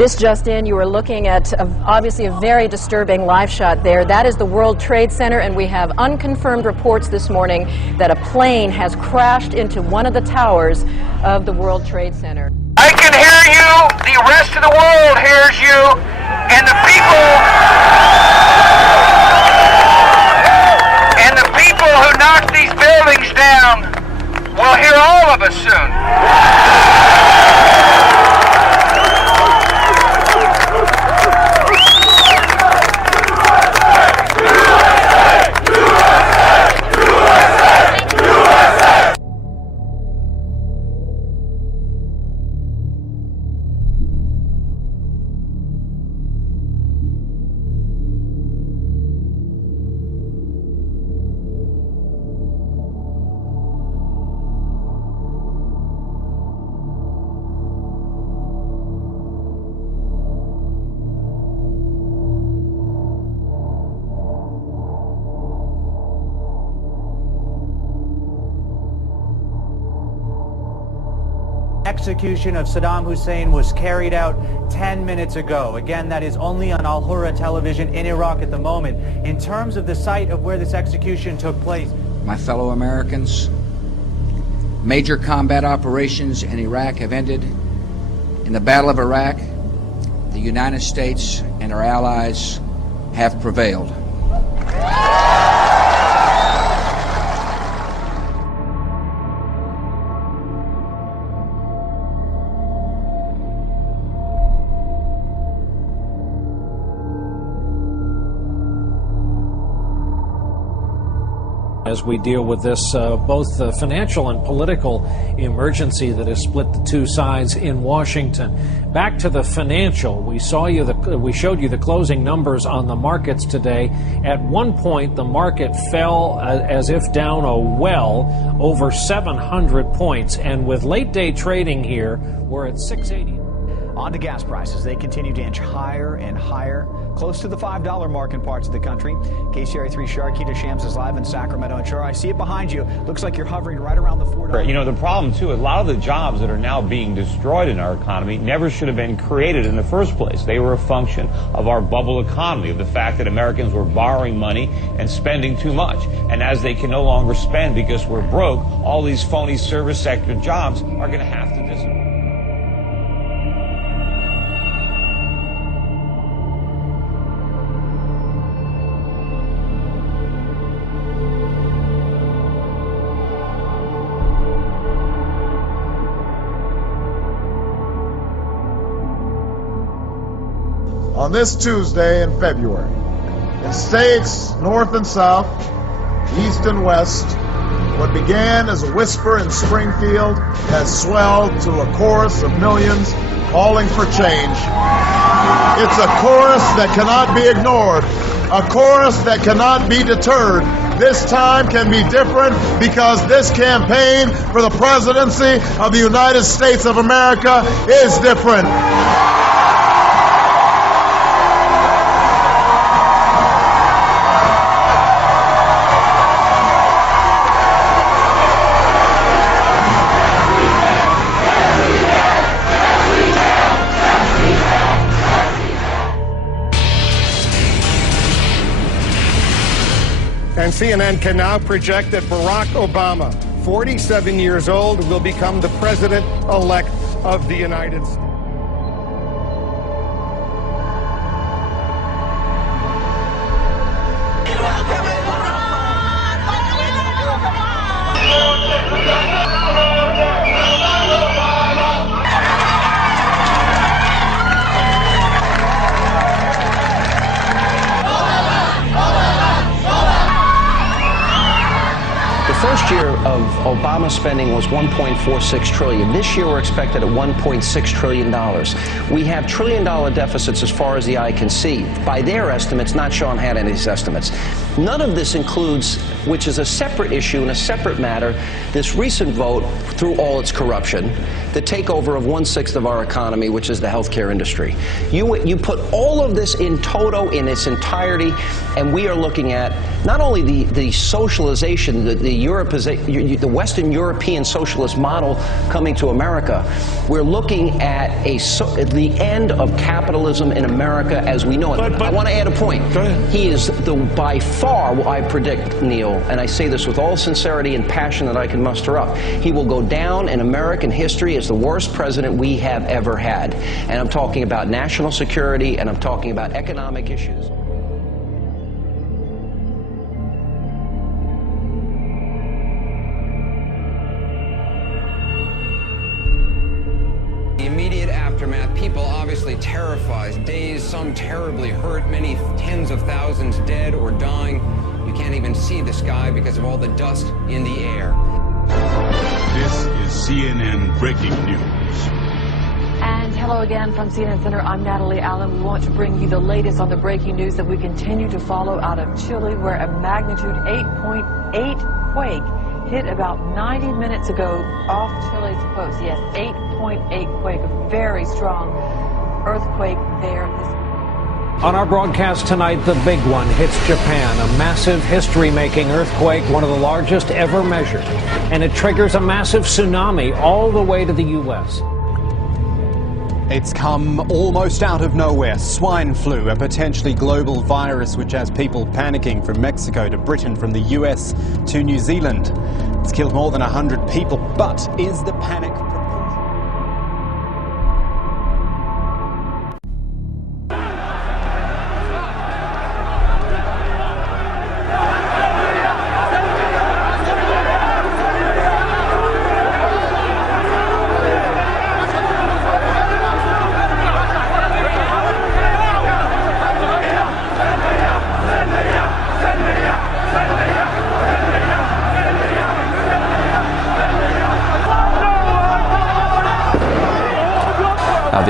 This just in, you are looking at obviously a very disturbing live shot there. That is the World Trade Center, and we have unconfirmed reports this morning that a plane has crashed into one of the towers of the World Trade Center. I can hear you, the rest of the world hears you, and the people who knocked these buildings down will hear all of us soon. Execution of Saddam Hussein was carried out 10 minutes ago. Again, that is only on Al Hurra television in Iraq at the moment. In terms of the site of where this execution took place, my fellow Americans, major combat operations in Iraq have ended. In the Battle of Iraq, the United States and our allies have prevailed. As we deal with this, both financial and political emergency that has split the two sides in Washington. Back to the financial, we showed you the closing numbers on the markets today. At one point, the market fell as if down a well, over 700 points, and with late day trading here, we're at 680. On to gas prices. They continue to inch higher and higher, close to the $5 mark in parts of the country. KCRA3 Sharkita Shams is live in Sacramento. And Shar, I see it behind you. Looks like you're hovering right around the $4. You know, the problem, too, a lot of the jobs that are now being destroyed in our economy never should have been created in the first place. They were a function of our bubble economy, of the fact that Americans were borrowing money and spending too much. And as they can no longer spend because we're broke, all these phony service sector jobs are going to have to disappear. On this Tuesday in February, in states north and south, east and west, what began as a whisper in Springfield has swelled to a chorus of millions calling for change. It's a chorus that cannot be ignored, a chorus that cannot be deterred. This time can be different because this campaign for the presidency of the United States of America is different. And CNN can now project that Barack Obama, 47 years old, will become the president-elect of the United States. The first year of Obama spending was $1.46 trillion. This year we're expected at $1.6 trillion. We have trillion-dollar deficits as far as the eye can see. By their estimates, not Sean Hannity's estimates. None of this includes, which is a separate issue and a separate matter, this recent vote, through all its corruption, the takeover of 1/6 of our economy, which is the healthcare industry. You put all of this in toto, in its entirety, and we are looking at not only the socialization, the the Western European socialist model coming to America. We're looking at the end of capitalism in America as we know it. I want to add a point. Go ahead. He is by far, I predict, Neil, and I say this with all sincerity and passion that I can muster up, he will go down in American history as the worst president we have ever had. And I'm talking about national security, and I'm talking about economic issues. The immediate aftermath, people obviously terrified, dazed, some terribly hurt, many tens of thousands dead or dying. You can't even see the sky because of all the dust in the air. This is CNN Breaking News. And hello again from CNN Center. I'm Natalie Allen. We want to bring you the latest on the breaking news that we continue to follow out of Chile, where a magnitude 8.8 quake hit about 90 minutes ago off Chile's coast. Yes, 8.8 quake, a very strong earthquake there. On our broadcast tonight, the big one hits Japan, a massive history-making earthquake, one of the largest ever measured. And it triggers a massive tsunami all the way to the U.S. It's come almost out of nowhere. Swine flu, a potentially global virus which has people panicking from Mexico to Britain, from the US to New Zealand. It's killed more than 100 people, but is the panic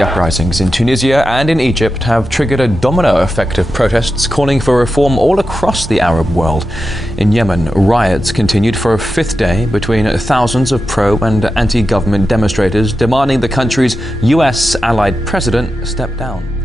The uprisings in Tunisia and in Egypt have triggered a domino effect of protests calling for reform all across the Arab world. In Yemen, riots continued for a fifth day between thousands of pro- and anti-government demonstrators demanding the country's US allied president step down.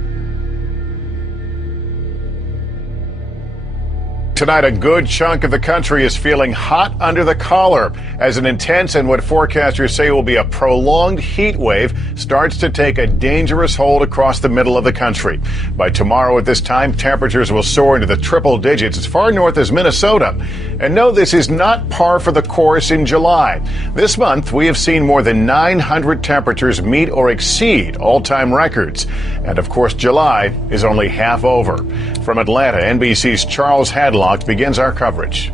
Tonight, a good chunk of the country is feeling hot under the collar as an intense and what forecasters say will be a prolonged heat wave starts to take a dangerous hold across the middle of the country. By tomorrow at this time, temperatures will soar into the triple digits as far north as Minnesota. And no, this is not par for the course in July. This month, we have seen more than 900 temperatures meet or exceed all-time records. And of course, July is only half over. From Atlanta, NBC's Charles Hadlock begins our coverage.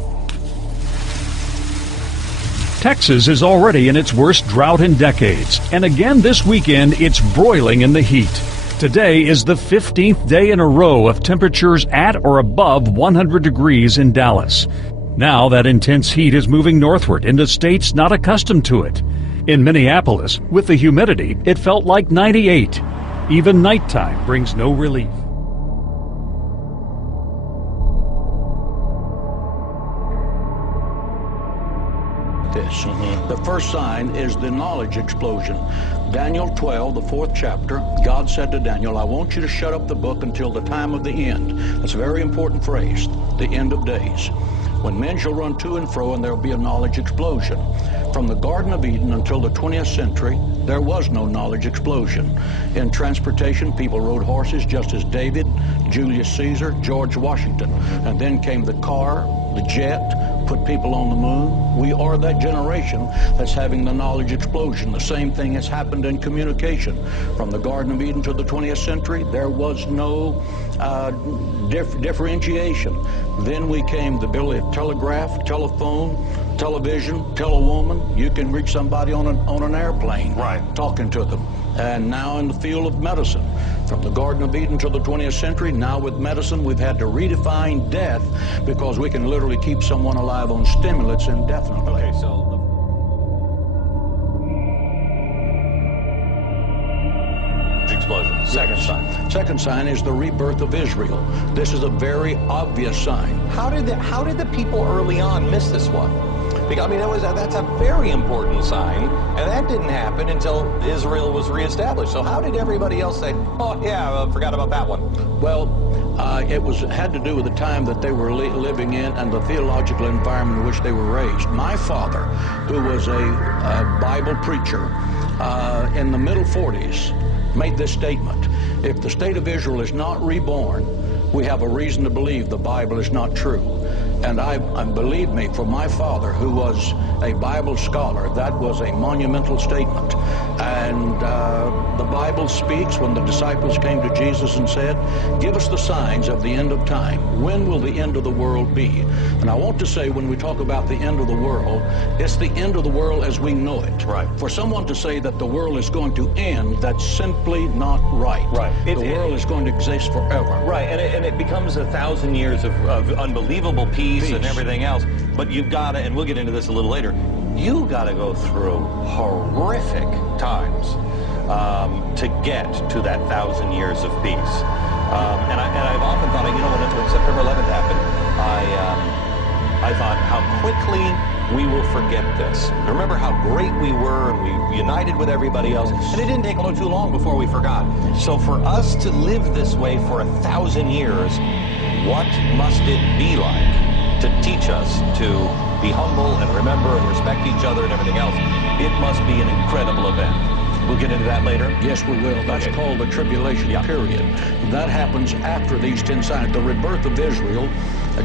Texas is already in its worst drought in decades, and again this weekend it's broiling in the heat. Today is the 15th day in a row of temperatures at or above 100 degrees in Dallas. Now that intense heat is moving northward into states not accustomed to it. In Minneapolis, with the humidity, it felt like 98. Even nighttime brings no relief. This. The first sign is the knowledge explosion. Daniel 12, the 4th chapter, God said to Daniel, I want you to shut up the book until the time of the end. That's a very important phrase, the end of days. When men shall run to and fro, and there will be a knowledge explosion. From the Garden of Eden until the 20th century, there was no knowledge explosion. In transportation, people rode horses just as David, Julius Caesar, George Washington. And then came the car, the jet, put people on the moon. We are that generation that's having the knowledge explosion. The same thing has happened in communication. From the Garden of Eden to the 20th century, there was no differentiation. Then we came the ability of telegraph, telephone, television, tell a woman. You can reach somebody on an airplane, right, talking to them. And now in the field of medicine, from the Garden of Eden to the 20th century, now with medicine, we've had to redefine death because we can literally keep someone alive on stimulants indefinitely. Okay, so explosion. Second sign is the rebirth of Israel. This is a very obvious sign. How did the people early on miss this one? Because, I mean, that's a very important sign, and that didn't happen until Israel was reestablished. So how did everybody else say, oh, yeah, I forgot about that one? Well, had to do with the time that they were living in and the theological environment in which they were raised. My father, who was a Bible preacher in the middle 40s, made this statement: if the state of Israel is not reborn, we have a reason to believe the Bible is not true. And believe me, for my father, who was a Bible scholar, that was a monumental statement. And the Bible speaks when the disciples came to Jesus and said, give us the signs of the end of time. When will the end of the world be? And I want to say, when we talk about the end of the world, it's the end of the world as we know it. Right. For someone to say that the world is going to end, that's simply not right. Right. The world is going to exist forever. Right, and it becomes 1,000 years of unbelievable peace and everything else. But you've got to, and we'll get into this a little later, you got to go through horrific times to get to that 1,000 years of peace. And I've often thought, when September 11th happened, I thought how quickly we will forget this. Remember how great we were, and we united with everybody else, and it didn't take too long before we forgot. So for us to live this way for 1,000 years, what must it be like to teach us to be humble and remember and respect each other and everything else? It must be an incredible event. We'll get into that later. Yes, we will. That's called the tribulation period. That happens after these 10 signs. The rebirth of Israel,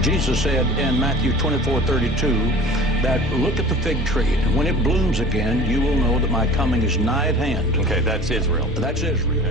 Jesus said in Matthew 24:32 that look at the fig tree, and when it blooms again, you will know that my coming is nigh at hand. Okay, that's Israel. That's Israel.